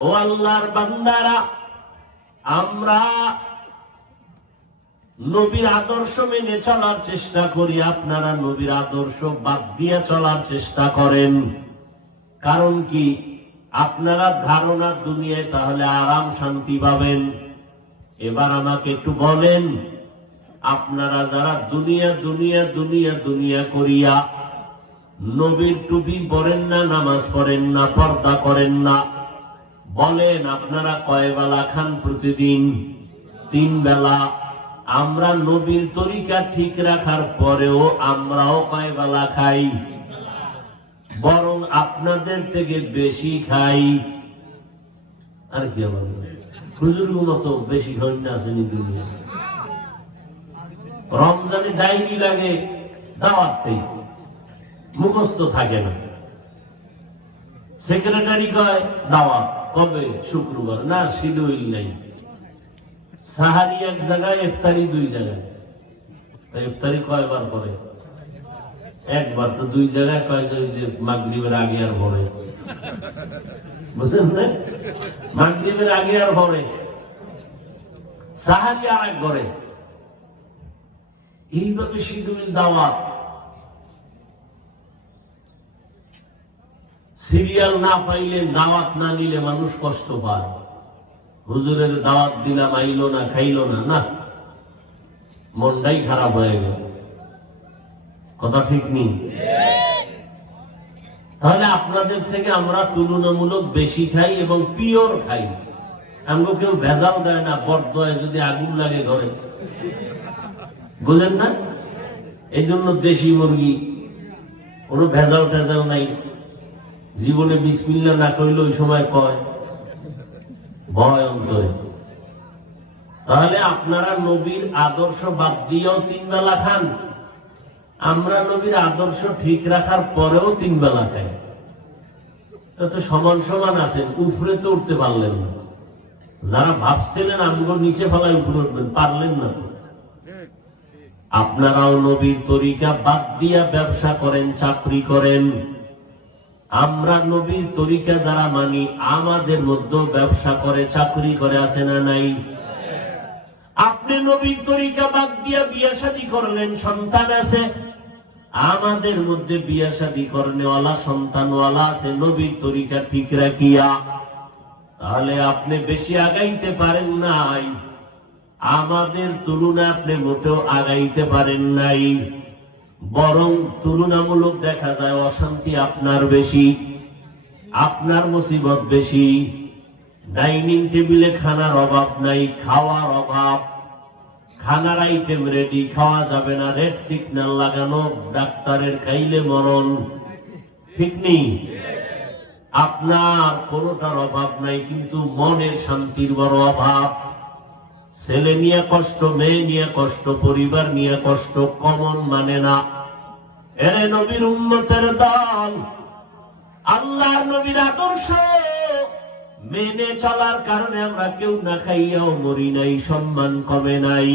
ও আল্লাহর বান্দারা, আমরা নবীর আদর্শ মেনে চলার চেষ্টা করি, আপনারা নবীর আদর্শ বাদ দিয়ে চলার চেষ্টা করেন। কারণ কি? আপনারা ধারণা দুনিয়ায় তাহলে আরাম শান্তি পাবেন। এবার আমাকে একটু বলেন, আপনারা যারা দুনিয়া দুনিয়া দুনিয়া দুনিয়া করিয়া নবীর টুপি পরেন না, নামাজ পড়েন না, পর্দা করেন না, বলেন আপনারা কয় বেলা খান প্রতিদিন? 3 বেলা। আমরা নবীর তরিকা ঠিক রাখার পরেও আমরাও কয় বেলা খাই? বরং আপনাদের থেকে বেশি খাই। আর কি আমার হুজুর মতো বেশি খাই না আসেনি দুনিয়া। রমজানে ডায়েরি লাগে দাওয়াত থেকে, মুখস্থ থাকে না। সেক্রেটারি কয় দাওয়াত কবে? শুক্রবার। না, শিডিউল নাই। সাহারি 1 জায়গায়, ইফতারি 2 জায়গায়। ইফতারি কয়বার করে? একবার। তো 2 জায়গায় কয় যে মাগরিবের আগে আর পরে, বুঝলেন না? মাগরিবের আগে আর পরে সাহারি আর এক ঘরে। এইভাবে শিডিউল দাওয়াত। সিরিয়াল না পাইলে, দাওয়াত না নিলে মানুষ কষ্ট পায়। হুজুরের দাওয়াত দিলাম, আইলো না, খাইলো না, না, মনটাই খারাপ হয়ে গেল। কথা ঠিক নেই? তাহলে আপনাদের থেকে আমরা তুলনামূলক বেশি খাই এবং পিওর খাই। আমরা কেউ ভেজাল দেয় না, বরদয় যদি আগুন লাগে ঘরে, বুঝলেন না? এই জন্য দেশি মুরগি, কোনো ভেজাল টেজাল নাই। জীবনে বিসমিল্লাহ না করলে ওই সময় কয় ভয় অন্তরে। তাহলে আপনারা নবীর আদর্শ বাদ দিয়েও 3 বেলা খান, আমরা নবীর আদর্শ ঠিক রাখার পরেও 3 বেলা খাই। তো সমান সমান আছেন, উপরে তো উঠতে পারলেন না। যারা ভাবছিলেন আমগো নিচে ফেলায় উপরে উঠবেন, পারলেন না তো। আপনারাও নবীর তরিকা বাদ দিয়া ব্যবসা করেন, চাকরি করেন। আমরা নবীর তরিকা যারা মানি, আমাদের মধ্যে ব্যবসা করে, চাকরি করে, আছে না নাই? আপনি নবীর তরিকা বাদ দিয়া বিয়ে শাদী করলেন, সন্তান আছে। আমাদের মধ্যে বিয়ে শাদী করনেওয়ালা, সন্তানওয়ালা আছে, নবীর তরিকা ঠিক রাখিয়া। তাহলে আপনি বেশি আগাইতে পারেন নাই, আমাদের তুলনায় আপনি মোটেও আগাইতে পারেন নাই। বরং তুলনামূলক দেখা যায় অশান্তি আপনার বেশি, আপনার মুসিবত বেশি। ডাইনিং টেবিলে খানার অভাব নাই, খাওয়ার অভাব। খানার আইটেম রেডি, খাওয়া যাবে না, রেড সিগন্যাল লাগানো, ডাক্তারের খাইলে মরণ। ঠিক নেই? আপনার কোনোটার অভাব নাই, কিন্তু মনের শান্তির বড় অভাব। ছেলে নিয়ে কষ্ট, মেয়ে নিয়ে কষ্ট, পরিবার নিয়ে কষ্ট, কমন মানে না। এরে নবীর উম্মতের দল, আল্লাহর নবীর আদর্শ মেনে চলার কারণে আমরা কেউ না খাইয়াও মরি নাই, সম্মান কমে নাই।